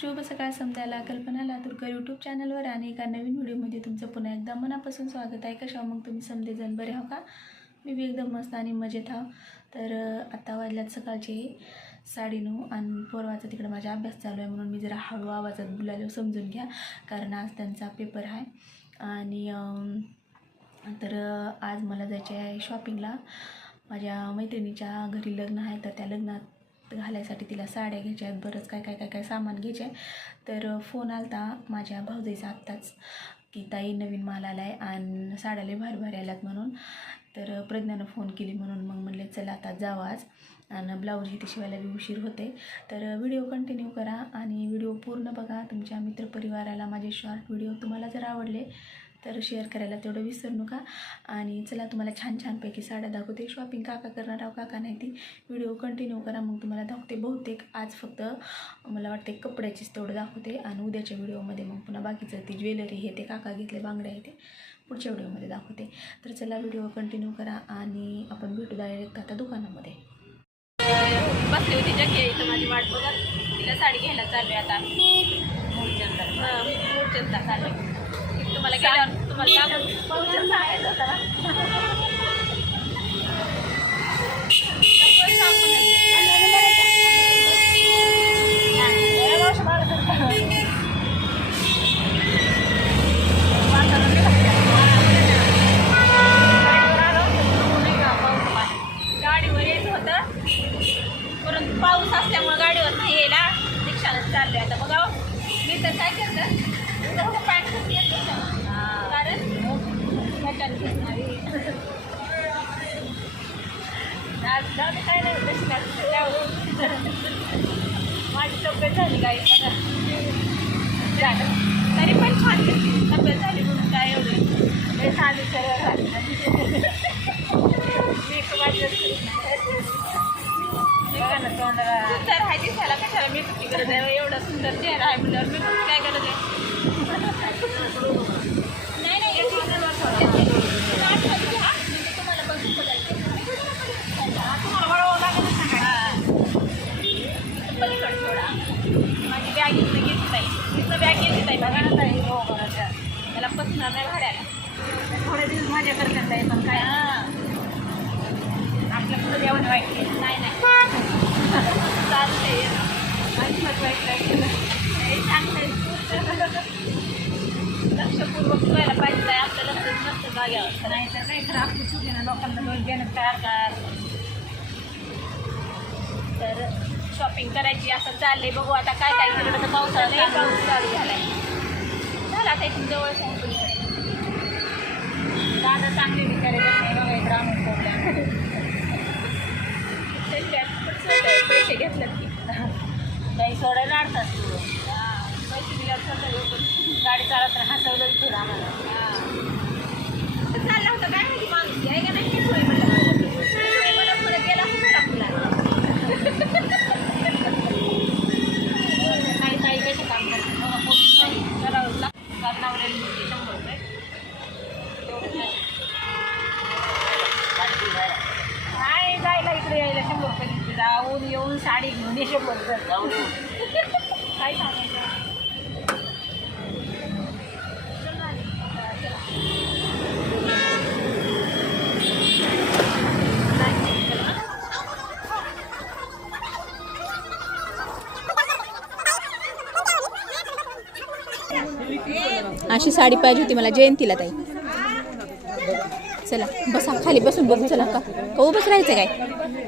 शुभ सकाळ समजायला कल्पना लातूरकर यूट्यूब चॅनलवर आणि एका नवीन व्हिडिओमध्ये तुमचं पुन्हा एकदा मनापासून स्वागत आहे. कशा मग तुम्ही समजे जण बरे हो का? मी बी एकदम मस्त आणि मजेत आहो. तर आत्ता आता वाजल्यात सकाळचे साडेनऊ आणि पोरवाचा तिकडे माझा अभ्यास चालू आहे म्हणून मी जरा हळू आवाजात बोलायला समजून घ्या कारण आज त्यांचा पेपर आहे. आणि तर आज मला जायचे आहे शॉपिंगला माझ्या मैत्रिणीच्या घरी लग्न आहे तर त्या लग्नात घालायसाठी तिला साड्या घ्यायच्या आहेत बरंच काय काय काय काय सामान घ्यायचे आहे तर फोन आलता माझ्या भाऊजाईचा आत्ताच की ताई नवीन माल आला आहे आणि साड्या लय भारी भारी आल्यात म्हणून. तर प्रज्ञानं फोन केली म्हणून मग म्हणले चला आता जावं आज. आणि ब्लाऊज इथे शिवायला बी उशीर होते तर व्हिडिओ कंटिन्यू करा आणि व्हिडिओ पूर्ण बघा. तुमच्या मित्रपरिवाराला माझे शॉर्ट व्हिडिओ तुम्हाला जर आवडले तर शेअर करायला तेवढं विसरू नका. आणि चला तुम्हाला छान छानपैकी साड्या दाखवते. शॉपिंग काका करणार आहो काका नाही ती व्हिडिओ कंटिन्यू करा. मग तुम्हाला दाखवते बहुतेक. आज फक्त मला वाटते कपड्याचीच तेवढं दाखवते. आणि उद्याच्या व्हिडिओमध्ये मग पुन्हा बाकीचं ती ज्वेलरी हे ते काका घेतले बांगड्या आहे ते पुढच्या व्हिडिओमध्ये दाखवते. तर चला व्हिडिओ कंटिन्यू करा. आणि आपण भेटू डायरेक्ट आता दुकानामध्ये. बसली होती जगी इथं माझी वाट बघत. तिला साडी घ्यायला चालली आता मूर्चंदा. चालली तुम्हाला गेल्यावर तुम्हाला. गाडीवर यायचं होतं. परंतु पाऊस असल्यामुळे गाडीवर नाही यायला रिक्षानं चालले आता बघा मी तर काय करतं सर्व पॅन्ट घातली आहे रिक्षानं. कारण ह्याच्यानं घेतली. आज जाऊ दे, काय नाही माझी तब्येत झाली काही झालं. तरी पण छान तब्येत झाली म्हणून काय एवढी. लय छान सरळ झाली. मेकअप आधीच सुंदर आहे दिसायला कशाला मी मेकअपची गरज आहे? एवढा सुंदर चेहरा आहे म्हणल्यावर मेकअपची काय गरज आहे? आपल्या नाही नाही चालतंय अजिबात वाईट काय केलं नाही, चांगलं आहे. लक्षपूर्वक करायला पाहिजे काय आपलं लक्ष नसतं जाग्यावर नाही तर काय खरं आपली चुकी ना लोकांना दोन घेणं तयार कर तर शॉपिंग करायची असं चाललंय बघू आता काय काय तिकडं तर पावसाळा लय पाऊस चालू झालाय झाला आता इथून जवळ सांगतो दादा चांगले विचार आहे बघा एक रामून पैसे घेतलेत की नाही सोडायला अडतात पैसे दिल्यावर स्वतः गाडी चालत तर हसवलं थोडं आम्हाला चाललं होतं काय माहिती माणूस आहे का नाही सोय म्हणलं मला पुढे गेला टाकला काही काही कसे काम करतात करावं लागतं नवऱ्याला मिळते शंभर रुपये तेवढंच नाही. काय जायला इकडे यायला शंभर रुपये घेतले जाऊन येऊन साडी घेऊन ये शंभर रुपये. जाऊन काय सांगायचं? अशी साडी पाहिजे होती मला जयंतीला ताई. चला बसा खाली बसून बघू चला का का उभंच राहायचं काय?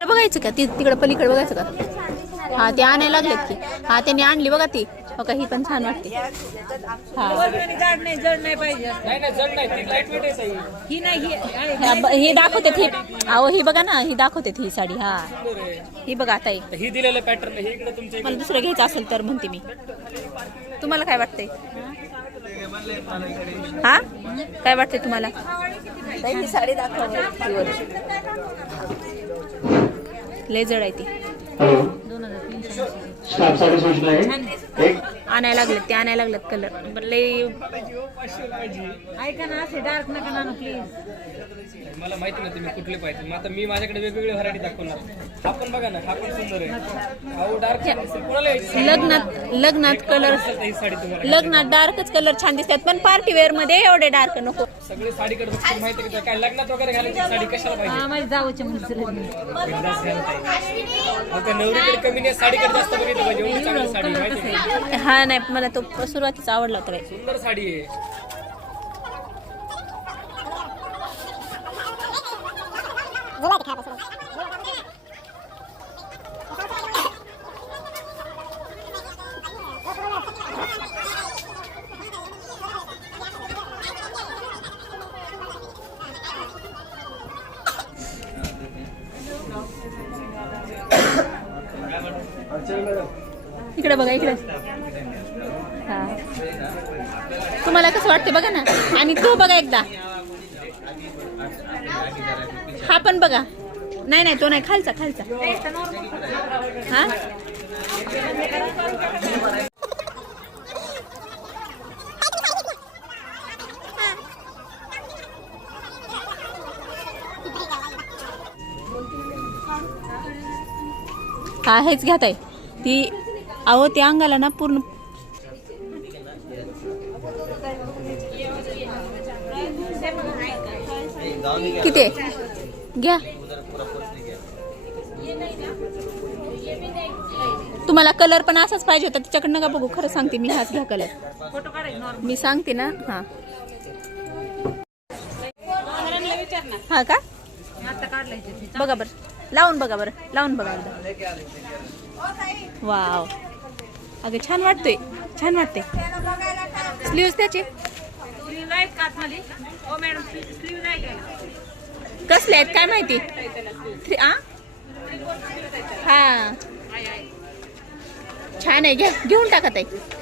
बघायचं का? ती तिकडं पलीकडे बघायचं का? हा ते आणायला लागलेत की. हा त्यांनी आणली बघा ती. हो ही पण छान वाटते. हा. ही ही. हे दाखवते ही अहो ही बघा ना ही दाखवते ही साडी. हा. ही बघा आता ही. ही दिलेलं पॅटर्न हे इकडे तुमच्या मला दुसरं घ्यायचं असेल तर म्हणते मी. तुम्हाला काय वाटतंय? हा? काय वाटतंय तुम्हाला? साडी दाखव जड आहे ती. आहे. एक. आणायला लागलेत ते आणायला लागलेत कलर लय ऐका ना असे डार्क नका ना प्लीज मला माहिती नाही तुम्ही कुठले पाहिजे. मग आता मी माझ्याकडे वेगवेगळे व्हरायटी दाखवणार. हा पण बघा ना हा पण सुंदर आहे. अहो डार्क कोणाला यायची? लग्नात लग्नात कलर ही साडी तुम्हाला. लग्नात डार्कच कलर छान दिसतात पण पार्टी वेअरमध्ये एवढे डार्क नको. सगळे साडीकडे माहिती आहे का? काय लग्नात वगैरे घालायची साडी कशाला पाहिजे? माझी जावच्या मुलीचं बिनधास्त घालता येईल. हा नाही मला तो सुरुवातीचा आवडला होता. सुंदर साडी आहे. इकडे बघा इकडे. हा. तुम्हाला कसं वाटतं बघा ना. आणि तो बघा एकदा. हा पण बघा. नाही नाही तो नाही खालचा खालचा. हा? हा हेच घ्यात आहे ती अहो त्या अंगाला ना पूर्ण किती? घ्या. तुम्हाला कलर पण असाच पाहिजे होता तिच्याकडनं का बघू खरं सांगते मी हाच घ्या कलर मी सांगते ना हा. हा का? बघा बरं. लावून बघा बरं लावून बघा वाव. अगं छान वाटतोय. छान वाटते स्लीव्स त्याचे? कसले आहेत? काय माहिती? थ्री आ? हा. छान आहे. घ्या घेऊन टाकत आहे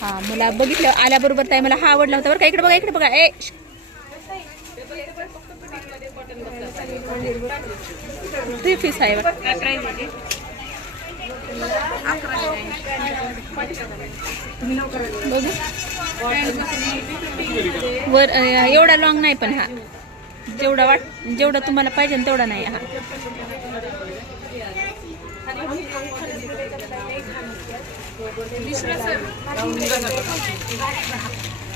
हा मला बघितलं आल्याबरोबर ताई मला हा आवडला होता बरं का. इकडे बघा इकडे बघा. ए. थ्री पीस आहे बघू वर एवढा लॉंग नाही पण हा. जेवढा वाट जेवढा तुम्हाला पाहिजे ना तेवढा नाही हा.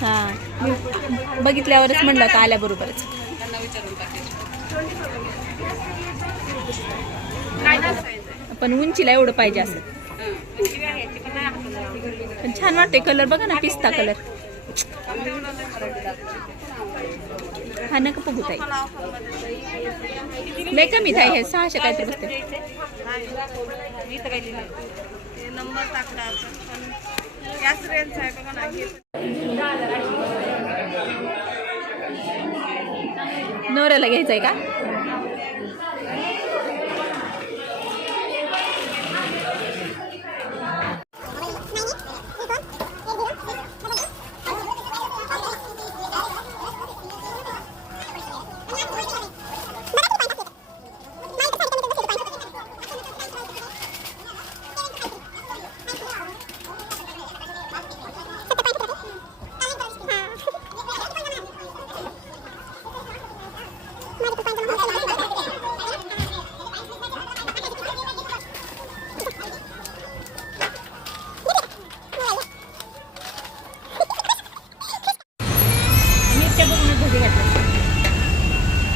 हा. बघितल्यावरच म्हणलं का आल्याबरोबरच. पण उंचीला एवढं पाहिजे असं. पण छान वाटतंय कलर बघा ना पिस्ता कलर हा नका बघू ताई. लय कमी ताई हे सहाशे काहीतरी बसते. आहे नवऱ्याला घ्यायचंय का?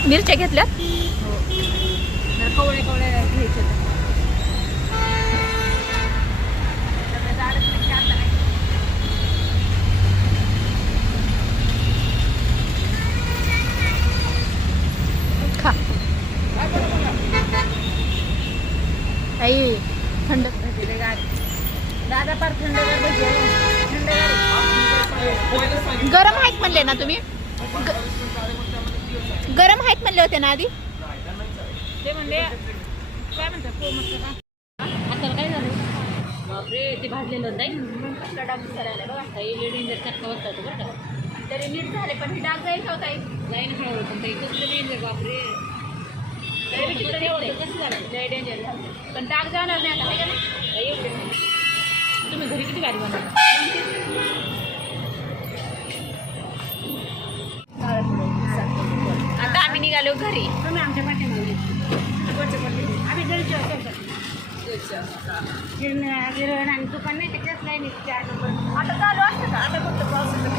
मिरच्या घेतल्या कवळे कवळे घ्यायचे थंड. दादा. थंडगार गरम आहेत म्हणले ना तुम्ही? गरम आहेत म्हणले होते ना आधी? ते म्हणले काय म्हणतात हो, तो म्हटलं का? आता काय झालं? बापरे ते भाजलेलं नाही कसला डाग करायला बघा. काही डेंजर चटका बसतात बरं का? तरी नीट झाले पण हे डाग जाईल का ताई. जाईन हळूहळू पण काही कसलं डेंजर बापरे. तरी किती कसं झालं? लय डेंजर झालं. पण डाग जाणार नाही आता आहे का काही नाही. तुम्ही घरी किती गाडी बनवता? निघालो घरी. तुम्ही आमच्या पाठीमागे आम्ही वाजता गिरण आणि दुकान नाही त्याच्याच लाईन चार नंबर आता चालू असतं का? आता फक्त पावसाचं